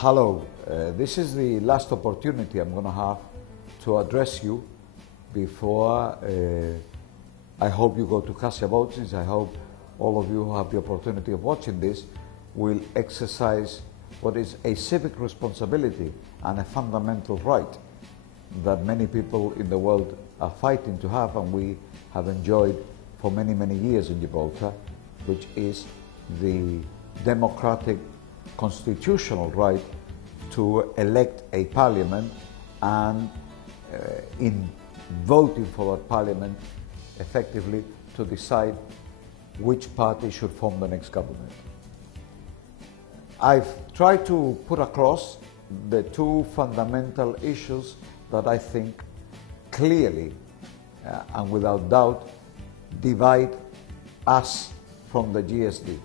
Hello, this is the last opportunity I'm going to have to address you before I hope you go to cast your vote, since I hope all of you who have the opportunity of watching this will exercise what is a civic responsibility and a fundamental right that many people in the world are fighting to have, and we have enjoyed for many, many years in Gibraltar, which is the democratic constitutional right to elect a parliament and in voting for that parliament effectively to decide which party should form the next government. I've tried to put across the two fundamental issues that I think clearly and without doubt divide us from the GSD.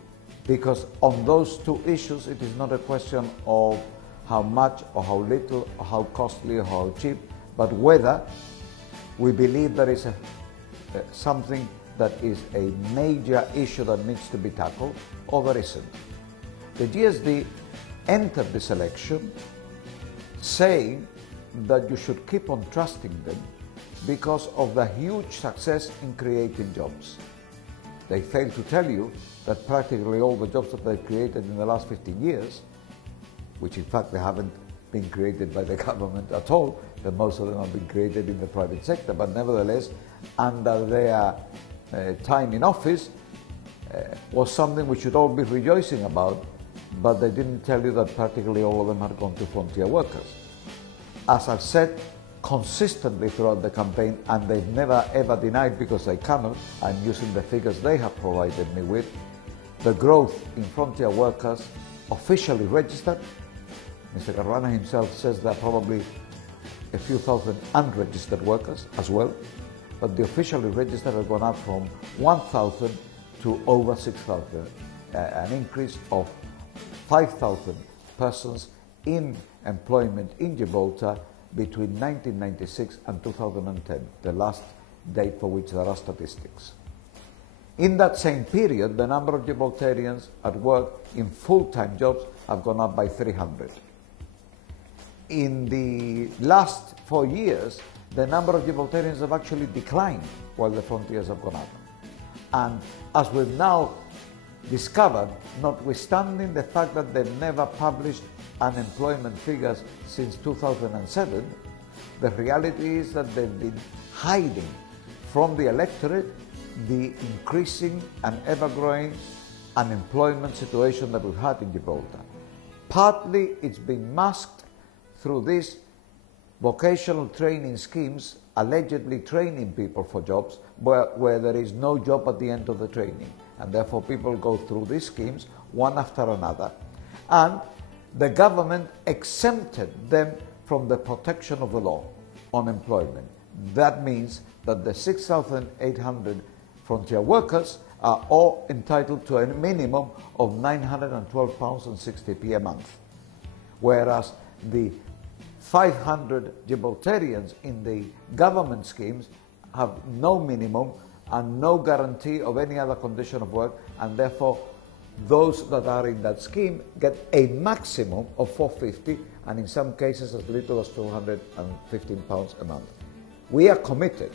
Because on those two issues, it is not a question of how much or how little or how costly or how cheap, but whether we believe there is something that is a major issue that needs to be tackled or there isn't. The GSD entered this election saying that you should keep on trusting them because of the huge success in creating jobs. They failed to tell you that practically all the jobs that they've created in the last 15 years, which in fact they haven't been created by the government at all, that most of them have been created in the private sector, but nevertheless, under their time in office, was something we should all be rejoicing about, but they didn't tell you that practically all of them had gone to frontier workers. As I've said consistently throughout the campaign, and they've never ever denied because they cannot, I'm using the figures they have provided me with, the growth in frontier workers officially registered. Mr. Caruana himself says there are probably a few thousand unregistered workers as well, but the officially registered have gone up from 1,000 to over 6,000, an increase of 5,000 persons in employment in Gibraltar between 1996 and 2010, the last date for which there are statistics. In that same period, the number of Gibraltarians at work in full-time jobs have gone up by 300. In the last 4 years, the number of Gibraltarians have actually declined while the frontiers have gone up. And as we've now discovered, notwithstanding the fact that they've never published unemployment figures since 2007, the reality is that they've been hiding from the electorate the increasing and ever-growing unemployment situation that we've had in Gibraltar. Partly it's been masked through these vocational training schemes, allegedly training people for jobs where there is no job at the end of the training, and therefore people go through these schemes one after another, and the government exempted them from the protection of the law on employment. That means that the 6,800 frontier workers are all entitled to a minimum of £912.60 a month, whereas the 500 Gibraltarians in the government schemes have no minimum and no guarantee of any other condition of work, and therefore those that are in that scheme get a maximum of £450 and in some cases as little as £215 a month. We are committed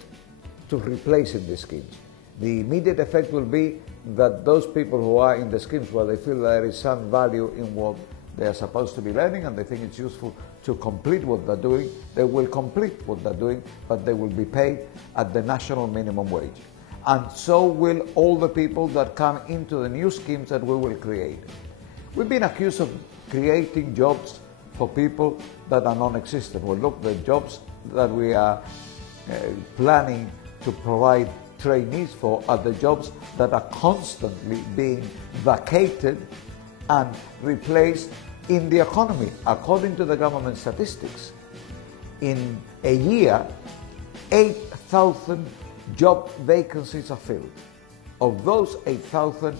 to replacing these schemes. The immediate effect will be that those people who are in the schemes where they feel there is some value in what they are supposed to be learning and they think it's useful to complete what they're doing, they will complete what they're doing, but they will be paid at the national minimum wage. And so will all the people that come into the new schemes that we will create. We've been accused of creating jobs for people that are non-existent. Well, look, the jobs that we are planning to provide trainees for are the jobs that are constantly being vacated and replaced in the economy. According to the government statistics, in a year, 8,000 job vacancies are filled. Of those 8,000,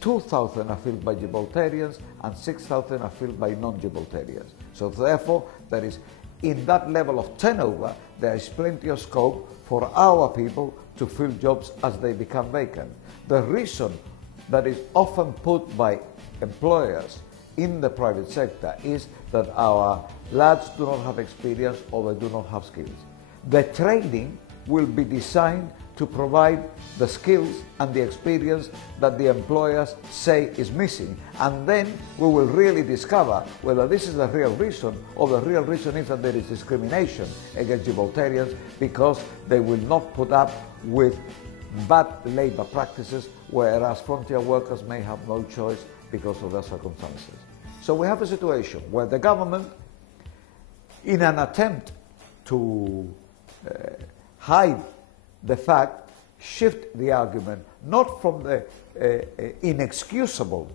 2,000 are filled by Gibraltarians and 6,000 are filled by non-Gibraltarians. So therefore, there is, in that level of turnover, there is plenty of scope for our people to fill jobs as they become vacant. The reason that is often put by employers in the private sector is that our lads do not have experience or they do not have skills. The training will be designed to provide the skills and the experience that the employers say is missing. And then we will really discover whether this is the real reason, or the real reason is that there is discrimination against Gibraltarians because they will not put up with bad labour practices, whereas frontier workers may have no choice because of their circumstances. So we have a situation where the government, in an attempt to hide the fact, shift the argument, not from the inexcusable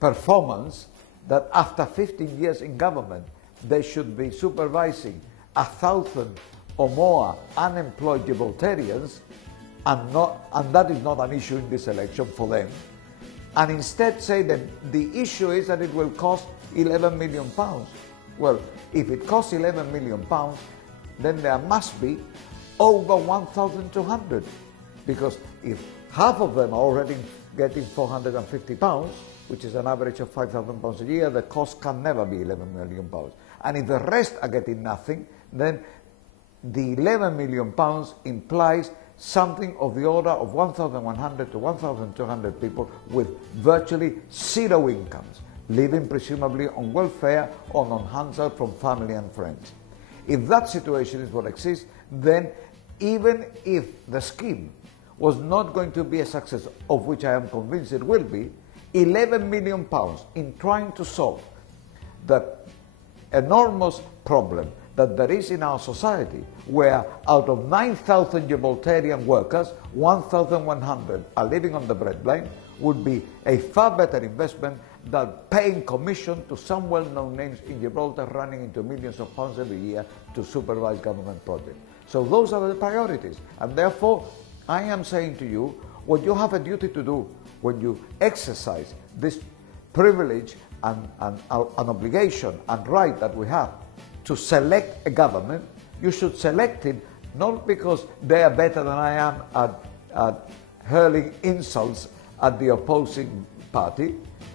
performance that after 15 years in government, they should be supervising 1,000 or more unemployed Gibraltarians, and that is not an issue in this election for them, and instead say that the issue is that it will cost £11 million. Well, if it costs £11 million, then there must be over 1,200, because if half of them are already getting £450, which is an average of £5,000 a year, the cost can never be £11 million. And if the rest are getting nothing, then the £11 million implies something of the order of 1,100 to 1,200 people with virtually zero incomes, living presumably on welfare or on hands-out from family and friends. If that situation is what exists, then even if the scheme was not going to be a success, of which I am convinced it will be, £11 million in trying to solve the enormous problem that there is in our society, where out of 9,000 Gibraltarian workers, 1,100 are living on the breadline, would be a far better investment than paying commission to some well-known names in Gibraltar, running into millions of pounds every year to supervise government projects. So those are the priorities, and therefore I am saying to you, what you have a duty to do when you exercise this privilege and an obligation and right that we have to select a government, you should select it not because they are better than I am at hurling insults at the opposing party,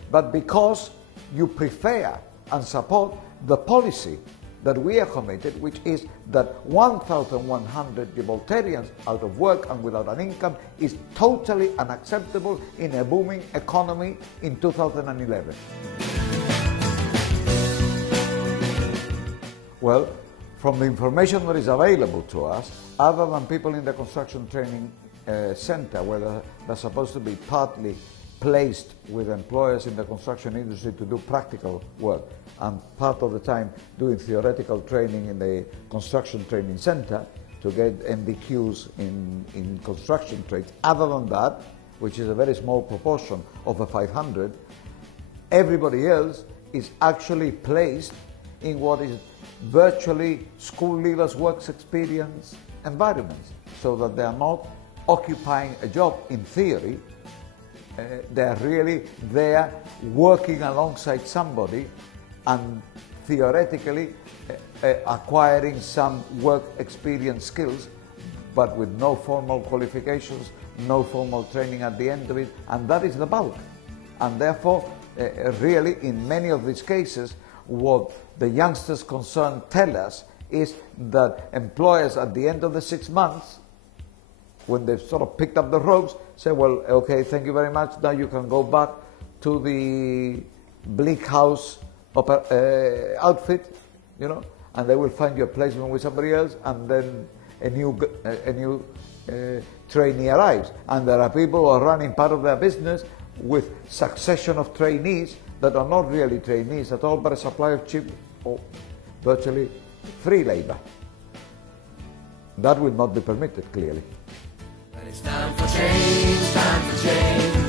but because you prefer and support the policy that we are committed, which is that 1,100 Gibraltarians out of work and without an income is totally unacceptable in a booming economy in 2011. Well, from the information that is available to us, other than people in the construction training center, where they're supposed to be partly placed with employers in the construction industry to do practical work, and part of the time doing theoretical training in the construction training center to get MBQs in construction trades. Other than that, which is a very small proportion of the 500, everybody else is actually placed in what is virtually school leavers' works experience environments, so that they are not occupying a job in theory. They're really there working alongside somebody and theoretically acquiring some work experience skills, but with no formal qualifications, no formal training at the end of it, and that is the bulk. And therefore, really, in many of these cases, what the youngsters concerned tell us is that employers at the end of the 6 months, when they've sort of picked up the ropes, say, well, okay, thank you very much, now you can go back to the bleak house outfit, you know, and they will find you a placement with somebody else, and then a new trainee arrives. And there are people who are running part of their business with succession of trainees that are not really trainees at all, but a supply of cheap or virtually free labour. That will not be permitted, clearly. But it's time for change, time for change.